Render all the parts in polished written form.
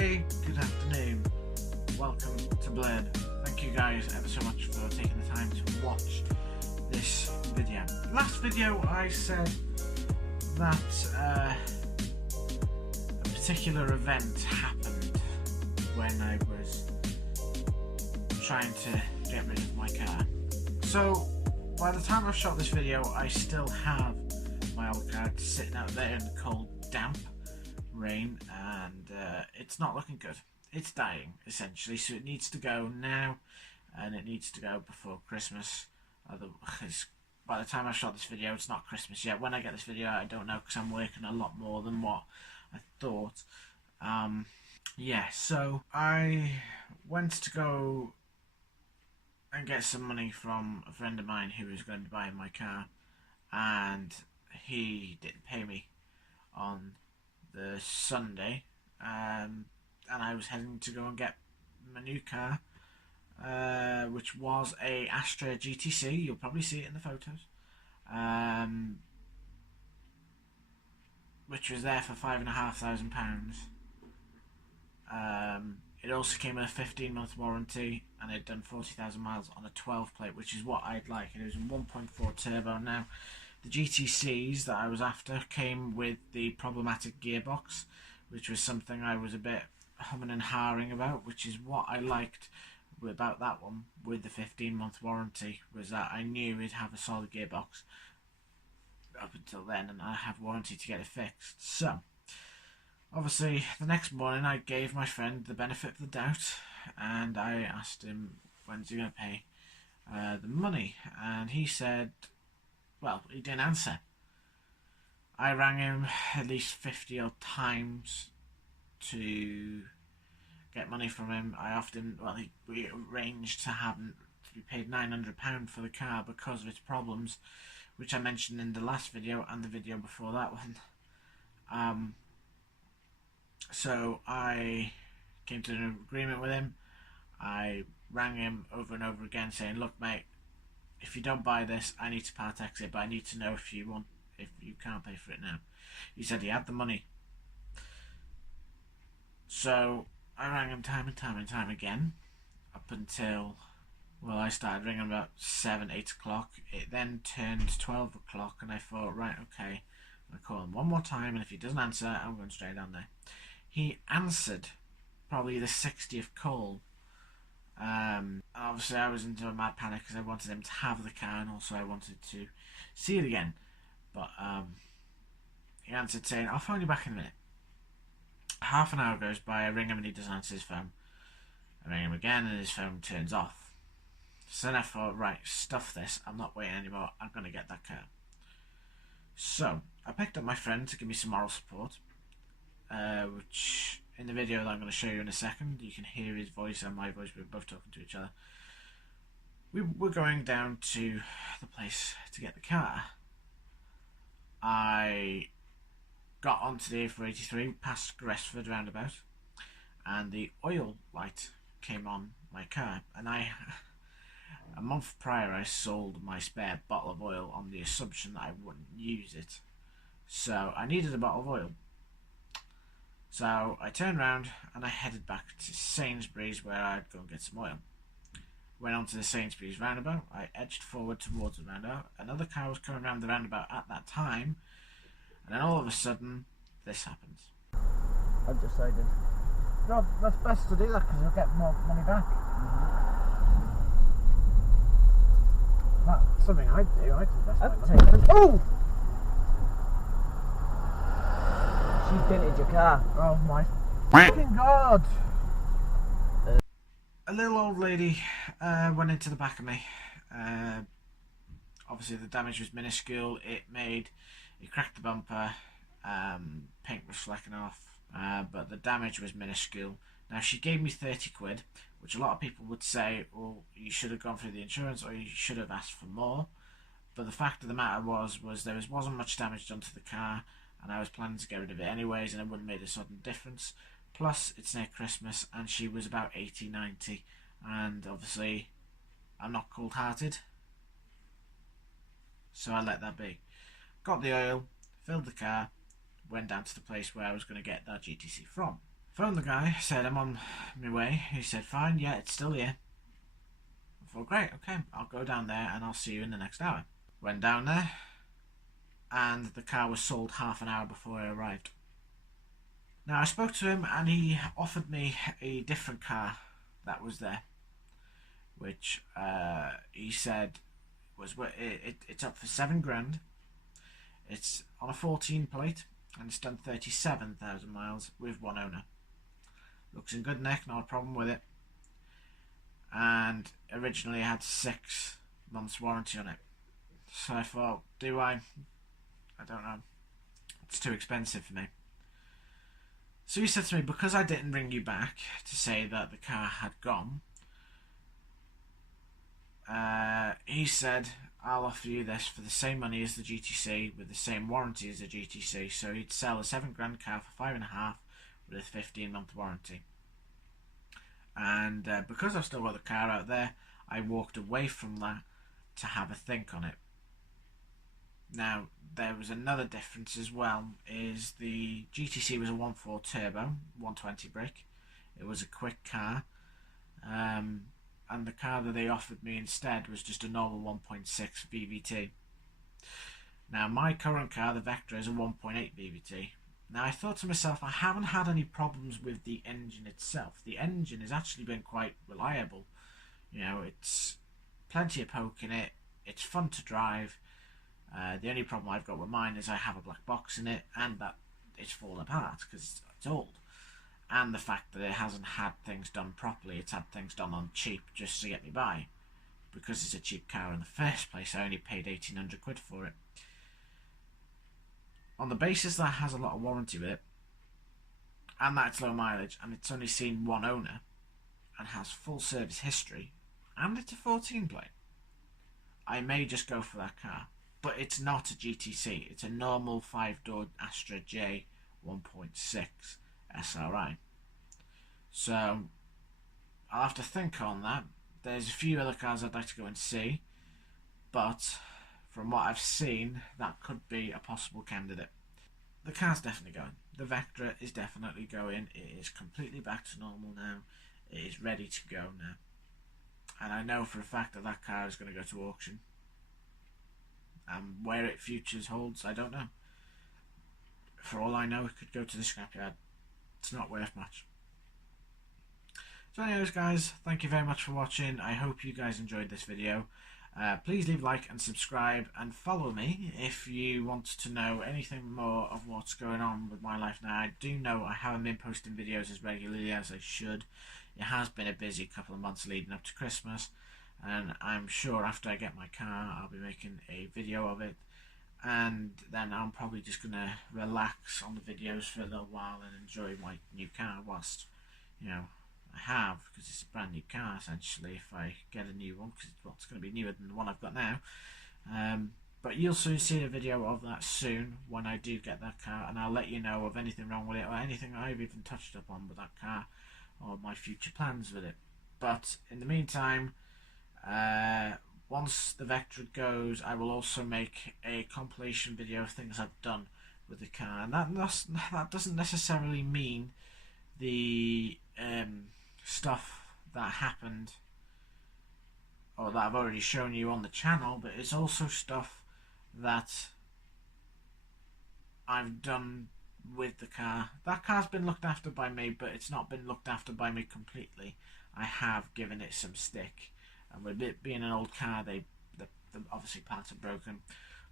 day, good afternoon, welcome to Blurred. Thank you guys ever so much for taking the time to watch this video. Last video I said that a particular event happened when I was trying to get rid of my car. So by the time I've shot this video I still have my old car sitting out there in the cold, damp rain, and it's not looking good. It's dying essentially, so it needs to go now, and it needs to go before Christmas. Otherwise, by the time I shot this video, it's not Christmas yet. When I get this video, I don't know, because I'm working a lot more than what I thought. Yeah, so I went to go and get some money from a friend of mine who was going to be buying my car, and he didn't pay me on the Sunday, and I was heading to go and get my new car, which was a Astra GTC. You'll probably see it in the photos, which was there for £5,500. It also came with a 15-month warranty, and it'd done 40,000 miles on a 12 plate, which is what I'd like. It was a 1.4 turbo. Now, the GTCs that I was after came with the problematic gearbox, which was something I was a bit humming and hawing about, which is what I liked about that one with the 15-month warranty, was that I knew it'd have a solid gearbox up until then, and I have warranty to get it fixed. So obviously the next morning I gave my friend the benefit of the doubt, and I asked him when's he going to pay the money, and he said, well, he didn't answer. I rang him at least 50 odd times to get money from him. I often, well, we arranged to be paid £900 for the car because of its problems, which I mentioned in the last video and the video before that one. So I came to an agreement with him. I rang him over and over again saying, look mate, if you don't buy this, I need to part X it, but I need to know if you can't pay for it now. He said he had the money. So I rang him time and time again, up until, well, I started ringing about 7, 8 o'clock. It then turned 12 o'clock, and I thought, right, okay, I'm going to call him one more time, and if he doesn't answer, I'm going straight down there. He answered probably the 60th call. Obviously I was into a mad panic because I wanted him to have the car, and also I wanted to see it again. But he answered saying, I'll phone you back in a minute. Half an hour goes by, I ring him and he doesn't answer his phone. I ring him again and his phone turns off. So then I thought, right, stuff this, I'm not waiting anymore, I'm going to get that car. So I picked up my friend to give me some moral support, which in the video that I'm going to show you in a second, you can hear his voice and my voice. We're both talking to each other. We were going down to the place to get the car. I got onto the A483 past Gresford roundabout, and the oil light came on my car, and a month prior I sold my spare bottle of oil on the assumption that I wouldn't use it, so I needed a bottle of oil. So I turned around and I headed back to Sainsbury's, where I'd go and get some oil. Went on to the Sainsbury's roundabout. I edged forward towards the roundabout. Another car was coming around the roundabout at that time, and then all of a sudden this happens. I've decided, no, that's best to do that because you'll get more money back. That's something I'd do. I'd invest my money. Oh! She dented your car. Oh my fucking god! A little old lady went into the back of me. Obviously the damage was minuscule. It cracked the bumper, paint was flecking off, but the damage was minuscule. Now she gave me 30 quid, which a lot of people would say, well, you should have gone through the insurance, or you should have asked for more. But the fact of the matter was there wasn't much damage done to the car, and I was planning to get rid of it anyways, and it wouldn't make a sudden difference. Plus it's near Christmas, and she was about 80, 90, and obviously I'm not cold-hearted, so I let that be. Got the oil, filled the car, went down to the place where I was going to get that GTC from. Phoned the guy, said I'm on my way. He said fine, yeah, it's still here. I thought great, okay, I'll go down there and I'll see you in the next hour. Went down there and the car was sold half an hour before I arrived. Now I spoke to him and he offered me a different car that was there, which he said it's up for £7,000. It's on a 14 plate and it's done 37,000 miles with one owner. Looks in good nick, not a problem with it. And originally had 6 months warranty on it. So I thought, do I? I don't know. It's too expensive for me. So he said to me, because I didn't ring you back to say that the car had gone, he said, I'll offer you this for the same money as the GTC with the same warranty as the GTC. So he'd sell a £7,000 car for 5.5 with a 15-month warranty. And because I've still got the car out there, I walked away from that to have a think on it. Now, there was another difference as well, is the GTC was a 1.4 turbo, 120 brake. It was a quick car. And the car that they offered me instead was just a normal 1.6 VVT. Now my current car, the Vectra, is a 1.8 VVT. Now I thought to myself, I haven't had any problems with the engine itself. The engine has actually been quite reliable. You know, it's plenty of poke in it, it's fun to drive. The only problem I've got with mine is I have a black box in it and that it's falling apart because it's old. And the fact that it hasn't had things done properly. It's had things done on cheap just to get me by. Because it's a cheap car in the first place, I only paid 1,800 quid for it. On the basis that it has a lot of warranty with it, and that it's low mileage, and it's only seen one owner, and has full service history, and it's a 14 plate, I may just go for that car. But it's not a GTC, it's a normal 5-door Astra J 1.6 SRI. So I'll have to think on that. There's a few other cars I'd like to go and see, but from what I've seen, that could be a possible candidate. The car's definitely going. The Vectra is definitely going. It is completely back to normal now. It is ready to go now. And I know for a fact that that car is going to go to auction. Where it futures holds, I don't know. For all I know, it could go to the scrapyard. It's not worth much. So anyways guys, thank you very much for watching. I hope you guys enjoyed this video. Please leave a like and subscribe and follow me if you want to know anything more of what's going on with my life now. I do know I haven't been posting videos as regularly as I should. It has been a busy couple of months leading up to Christmas, and I'm sure after I get my car I'll be making a video of it, and then I'm probably just going to relax on the videos for a little while and enjoy my new car whilst, you know, I have, because it's a brand new car essentially if I get a new one, because it's going to be newer than the one I've got now. But you'll soon see a video of that soon when I do get that car, and I'll let you know of anything wrong with it or anything I've even touched up on with that car or my future plans with it. But in the meantime, once the Vectra goes, I will also make a compilation video of things I've done with the car, and that doesn't necessarily mean the stuff that happened or that I've already shown you on the channel, but it's also stuff that I've done with the car. That car's been looked after by me, but it's not been looked after by me completely. I have given it some stick, and with it being an old car, the obviously parts are broken,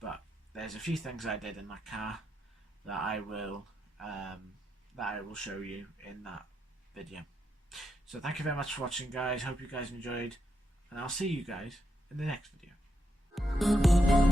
but there's a few things I did in that car that I will show you in that video. So thank you very much for watching guys, hope you guys enjoyed, and I'll see you guys in the next video.